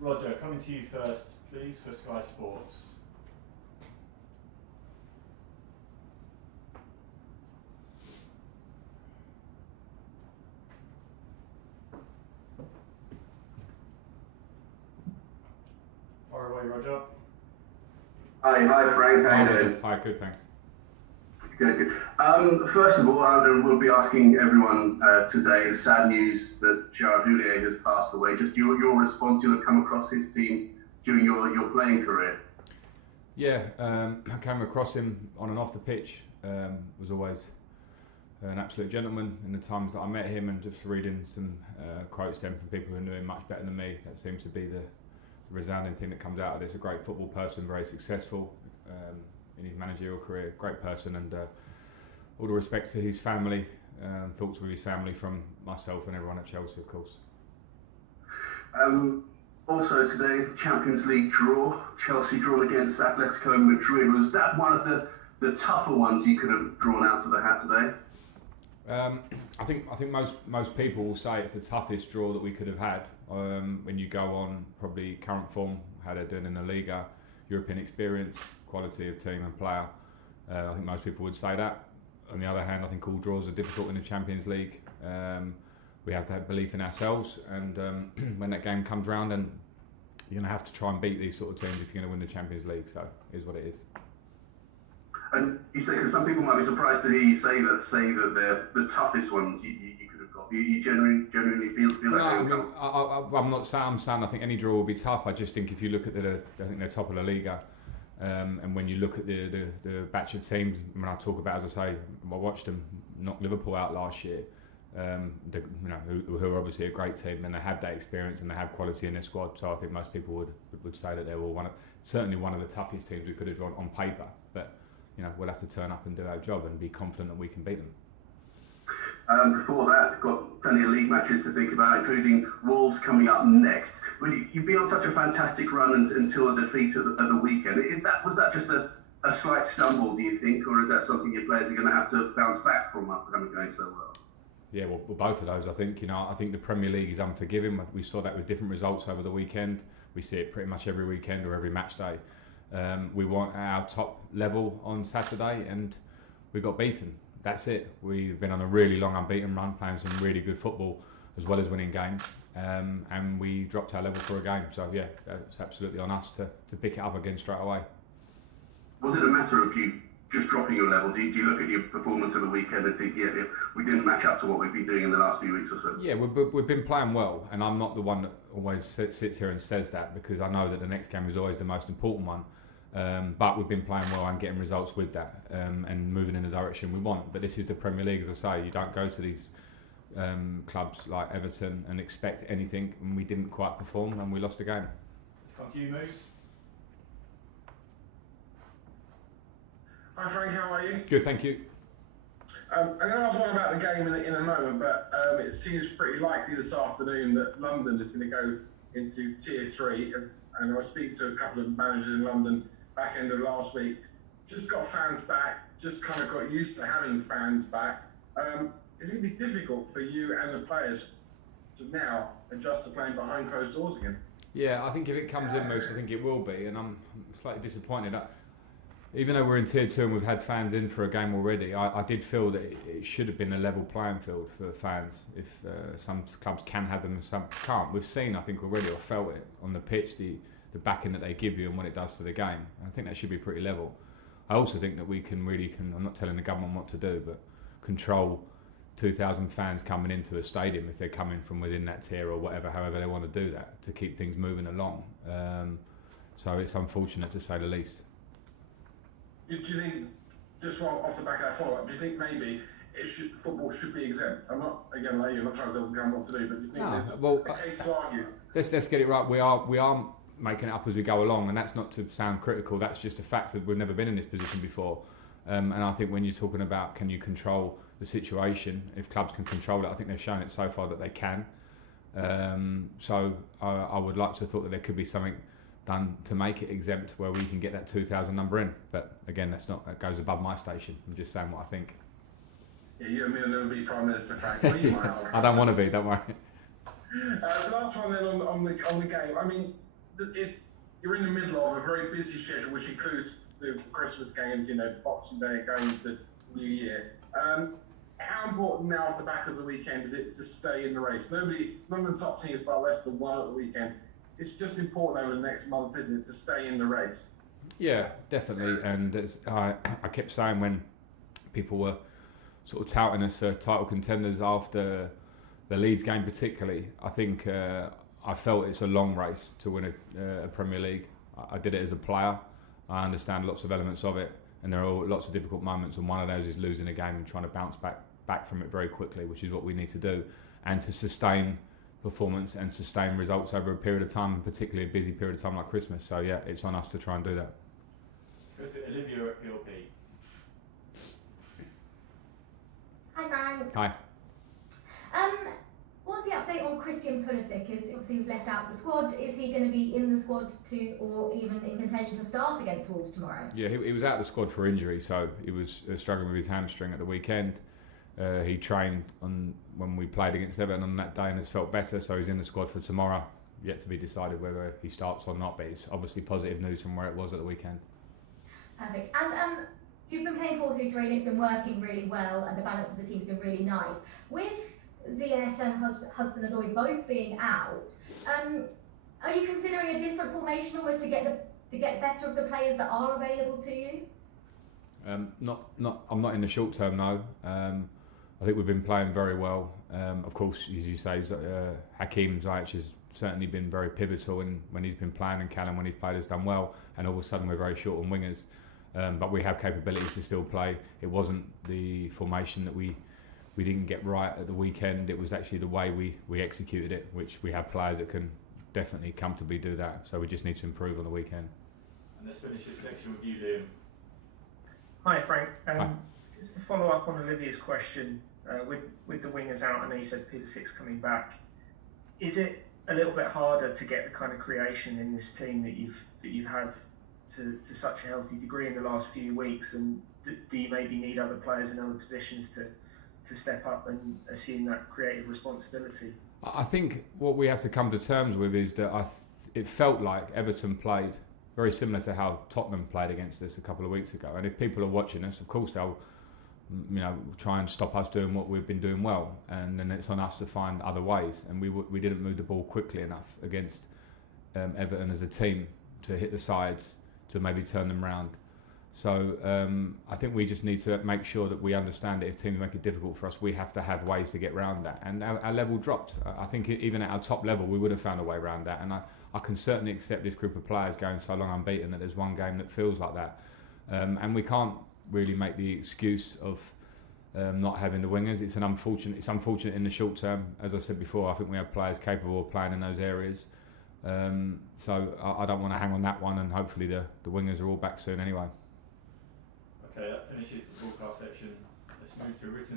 Roger, coming to you first, please, for Sky Sports. Fire away, Roger. Hi Frank, how you doing? Hi, good, thanks. Good. First of all, we'll be asking everyone today the sad news that Gerard Houllier has passed away. Just your response. You'll have come across his team during your playing career. Yeah, I came across him on and off the pitch. Was always an absolute gentleman in the times that I met him, and just reading some quotes then from people who knew him much better than me. That seems to be the resounding thing that comes out of this. A great football person, very successful in his managerial career, great person, and all the respect to his family, thoughts with his family from myself and everyone at Chelsea, of course. Also today, Champions League draw, Chelsea drawn against Atletico Madrid. Was that one of the tougher ones you could have drawn out of the hat today? I think most people will say it's the toughest draw that we could have had. When you go on probably current form, how they're doing in the Liga, European experience, quality of team and player, I think most people would say that. On the other hand, I think all draws are difficult in the Champions League. We have to have belief in ourselves, and when that game comes round, and you're going to have to try and beat these sort of teams if you're going to win the Champions League. So it is what it is. And you say, because some people might be surprised to hear you say that they're the toughest ones you could have got. You genuinely feel like no, I'm not saying. I'm saying I think any draw will be tough. I just think if you look at I think they're top of the Liga, and when you look at the batch of teams, when I talk about, as I say, I watched them knock Liverpool out last year. Who are obviously a great team, and they have that experience and they have quality in their squad. So I think most people would say that they were certainly one of the toughest teams we could have drawn on paper. But we'll have to turn up and do our job and be confident that we can beat them. Before that, got plenty of league matches to think about, including Wolves coming up next. But you've been on such a fantastic run until the defeat at the weekend. Was that just a slight stumble, do you think, or is that something your players are going to have to bounce back from after going so well? Yeah, well, both of those. I think I think the Premier League is unforgiving. We saw that with different results over the weekend. We see it pretty much every weekend or every match day. We want our top level on Saturday, and we got beaten. That's it. We've been on a really long unbeaten run, playing some really good football as well as winning games, and we dropped our level for a game. So yeah, it's absolutely on us to pick it up again straight away. Was it a matter of you just dropping your level? Do you look at your performance of the weekend and think, yeah, we didn't match up to what we've been doing in the last few weeks or so? Yeah, we've been playing well, and I'm not the one that always sits here and says that, because I know that the next game is always the most important one. But we've been playing well and getting results with that, and moving in the direction we want. But this is the Premier League, as I say. You don't go to these clubs like Everton and expect anything, and we didn't quite perform, and we lost the game. Let's come to you, Moose. Hi Frank, how are you? Good, thank you. I'm going to ask one about the game in a moment, but it seems pretty likely this afternoon that London is going to go into Tier 3, and I was speaking to a couple of managers in London back end of last week. Just got fans back, just kind of got used to having fans back. Is it going to be difficult for you and the players to now adjust to playing behind closed doors again? Yeah, I think if it comes in, Moose, I think it will be, and I'm slightly disappointed. Even though we're in Tier 2 and we've had fans in for a game already, I did feel that it should have been a level playing field for fans. If some clubs can have them and some can't. We've seen, I think already, or felt it on the pitch, the backing that they give you and what it does to the game. I think that should be pretty level. I also think that we can, I'm not telling the government what to do, but control 2,000 fans coming into a stadium if they're coming from within that tier or whatever, however they want to do that, to keep things moving along. So it's unfortunate, to say the least. Do you think, just off the back of that follow-up, do you think maybe football should be exempt? I'm not, again, like you, I'm not trying to tell the government what to do, but do you think there's a case to argue? Let's get it right. We are making it up as we go along, and that's not to sound critical. That's just a fact that we've never been in this position before. And I think when you're talking about can you control the situation, if clubs can control it, I think they've shown it so far that they can. So I would like to have thought that there could be something done to make it exempt where we can get that 2,000 number in. But again, that goes above my station. I'm just saying what I think. Yeah, you and me will never be Prime Minister, Frank. I don't want to be, don't worry. The last one then on the game. I mean, if you're in the middle of a very busy schedule, which includes the Christmas games, Boxing Day, going into New Year, how important now off the back of the weekend is it to stay in the race? None of the top teams bar Leicester won at the weekend. It's just important over the next month, isn't it, to stay in the race? Yeah, definitely. And as I kept saying when people were sort of touting us for title contenders after the Leeds game particularly, I think I felt it's a long race to win a Premier League. I did it as a player. I understand lots of elements of it, and there are lots of difficult moments, and one of those is losing a game and trying to bounce back from it very quickly, which is what we need to do, and to sustain performance and sustain results over a period of time, and particularly a busy period of time like Christmas. So yeah, it's on us to try and do that. Go to Olivia at PLP. Hi, Frank. Hi. What's the update on Christian Pulisic? Obviously he was left out of the squad. Is he going to be in the squad or even in contention to start against Wolves tomorrow? Yeah, he was out of the squad for injury, so he was struggling with his hamstring at the weekend. He trained when we played against Everton on that day and has felt better, so he's in the squad for tomorrow. Yet to be decided whether he starts or not, but it's obviously positive news from where it was at the weekend. Perfect. And you've been playing 4-3-3 and it's been working really well, and the balance of the team's been really nice. With Ziyech and Hudson-Odoi both being out, are you considering a different formation almost to get better of the players that are available to you? I'm not in the short term, no. I think we've been playing very well. Of course, as you say, Hakim Ziyech has certainly been very pivotal when he's been playing, and Callum, when he's played, has done well. And all of a sudden, we're very short on wingers. But we have capabilities to still play. It wasn't the formation that we didn't get right at the weekend. It was actually the way we executed it, which we have players that can definitely comfortably do that. So we just need to improve on the weekend. And let's finish this section with you, Liam. Hi, Frank. Hi. Just to follow up on Olivia's question, with the wingers out, I know you said Pulisic's coming back. Is it a little bit harder to get the kind of creation in this team that you've had to such a healthy degree in the last few weeks? And do you maybe need other players in other positions to step up and assume that creative responsibility? I think what we have to come to terms with is that it felt like Everton played very similar to how Tottenham played against us a couple of weeks ago. And if people are watching us, of course they'll try and stop us doing what we've been doing well. And then it's on us to find other ways. And we didn't move the ball quickly enough against Everton as a team to hit the sides to maybe turn them round. So I think we just need to make sure that we understand that if teams make it difficult for us, we have to have ways to get around that. And our level dropped. I think even at our top level, we would have found a way around that. And I can certainly accept this group of players going so long unbeaten that there's one game that feels like that. And we can't really make the excuse of not having the wingers. It's unfortunate in the short term. As I said before, I think we have players capable of playing in those areas. So I don't want to hang on that one, and hopefully the wingers are all back soon anyway. Okay, that finishes the broadcast section. Let's move to written